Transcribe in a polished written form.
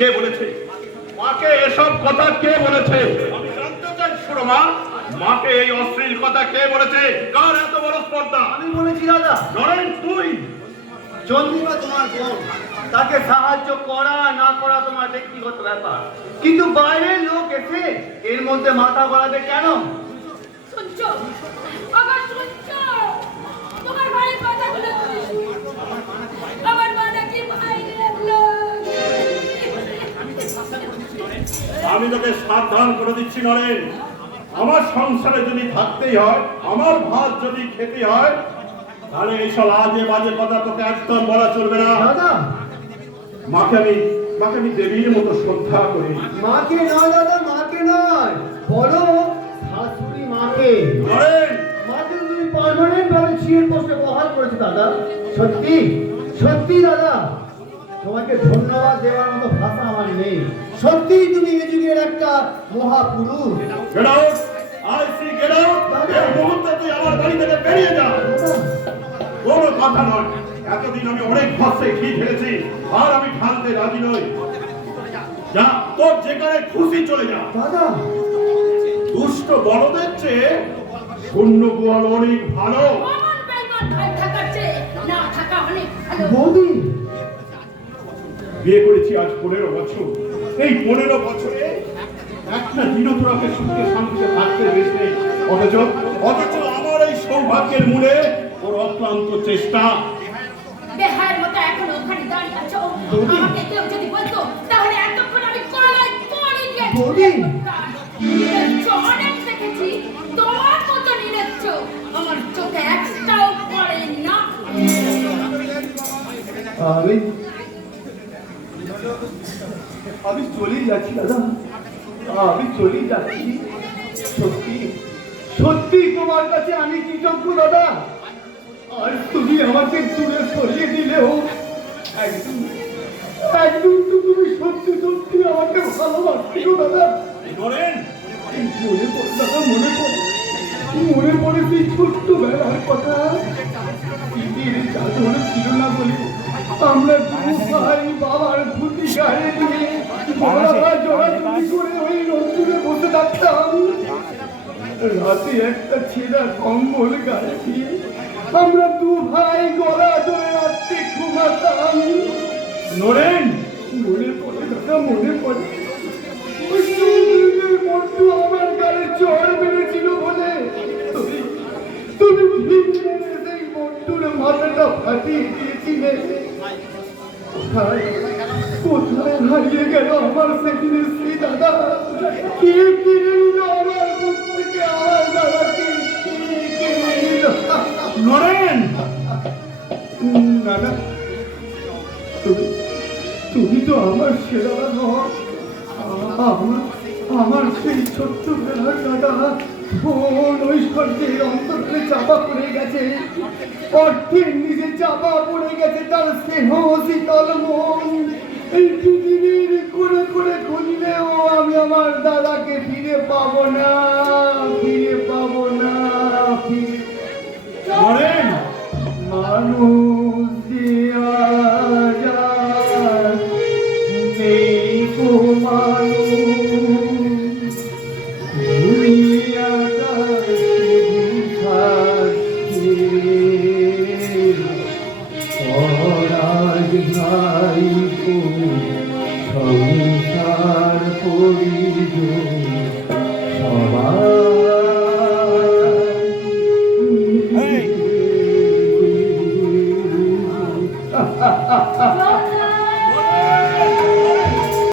কে বলেছে? মাকে এসব কথা কে বলেছে? আমি জানতে চাই সুরমা, মাকে এই অশ্লীল কথা কে বলেছে? কার এত বড় স্পর্ধা? আমি বলেছি দাদা। নরেন তুই? চন্দ্রিমা তোমার বোন, তাকে সাহায্য করা না করা তোমার ব্যক্তিগত ব্যাপার, কিন্তু বাইরের লোক এসে এর মধ্যে মাথা গলাবে কেন? শুনছো আবার শুনছো? তোমার ভাইয়ের কথাগুলো তুমি শুনছো? আমার মা নাকি বাইরের লোক। আমি তোকে সাবধান করে দিচ্ছি নরেন, আমার সংসারে যদি থাকতেই হয়, আমার ভাত যদি খেতে হয়, তাহলে এইসব আজে বাজে কথা তোকে একদম বলা চলবে না। দাদা, মাকে আমি দেবীর মতো শ্রদ্ধা করি। মাকে নয় দাদা, মাকে নয়, বলো শাশুড়ি মাকে। নরেন, মাকে তুমি পার্মানেন্ট ভাবে চিয়ের পোস্টে বহাল করেছো দাদা। সত্যি সত্যি দাদা, তোমাকে ধন্যবাদ দেওয়ার মতো ভাষা আমার নেই। সত্যি তুমি এই যুগের একটা মহাপুরুষ। get out! I say get out! এই মুহূর্তে তুই আমার বাড়ি থেকে বেরিয়ে যা। কোনো কথা নয়, এতদিন আমি অনেক ভাষে ঘি ঢেলেছি, আর আমি ঢালতে রাজি নই। যা, তোর যেখানে খুশি চলে যা। দাদা, দুষ্ট বড়দের চেয়ে শূন্য গোয়াল অনেক ভালো। আমার বেইমান ভাই থাকার চেয়ে না থাকা অনেক ভালো। বৌদি, বিয়ে করেছি আজ 15 বছর। এই 15 বছরে একটা দিনও তোরাকে সুখে শান্তিতে থাকতে দিয়েছে। অথচ আমার এই সৌভাগ্যের মূলে ওর অক্লান্ত চেষ্টা। বেহায়ের মতো এখনো ওখানে দাঁড়িয়ে আছো। আমাকে কেউ যদি বলতো তাহলে এতক্ষণ আমি কলায় পড়ে গিয়ে বৌদি। অনেক দেখেছি, তোমার মতো নিরেচ্ছ আমার চোখে একটাও পড়ে না। আমি চলেই যাচ্ছি দাদা, আমি চলেই যাচ্ছি। সত্যি সত্যি তোমার কাছে আমি কৃতজ্ঞ দাদা। আর তুমি আমাকে দূরে সরিয়ে দিলেও একদম একদম তো তুমি সত্যি সত্যি আমাকে ভালোবাসছো দাদা। নরেন, মনে পড়ে দাদা, মনে পড়ে সেই ছোট্টবেলার কথা। ঈদের চাদর ছিল না বলে আমরা দু ভাই বাবার ধুতি গায়ে দিয়ে জড়াজড়ি করে ওই রোদ্দুরে বসে থাকতাম। রাতে একটা ছেঁড়া কম্বল গায়ে দিয়ে আমরা দু ভাই গলা ধরে রাত্রে ঘুমাতাম। নরেন, মনে পড়ে দাদা, মনে পড়ে ওই চৌধুরীদের মন্টু আমার গায়ে চড় মেরেছিল বলে তুমি ভিড়ে সেই মন্টুর মাথাটা ফাটিয়ে দিয়েছিলে। কোথায় হারিয়ে গেল আমার সেদিনের সেই দাদা? কে কিনে নিল আমার বুক থেকে আমার দাদাকে? কিনে নিল? নরেন, দাদা, তুমি তো আমার সেরা নও। আমার সেই ছোট্টবেলার দাদা কোন ঐশ্বর্যের অন্তরালে চাপা পড়ে গেছে, অর্থের নিজে চাপা পড়ে গেছে তার স্নেহ শীতল মন। এই পৃথিবীর করে করে খুঁজলেও আমি আমার দাদাকে ফিরে পাবো না, ফিরে পাবো না। নরেন, মানুষ দিয়া যায় নেই গো মানুষ, দুনিয়াটা স্বরাজ নাই গো সংসার পরিজন সবাই। জল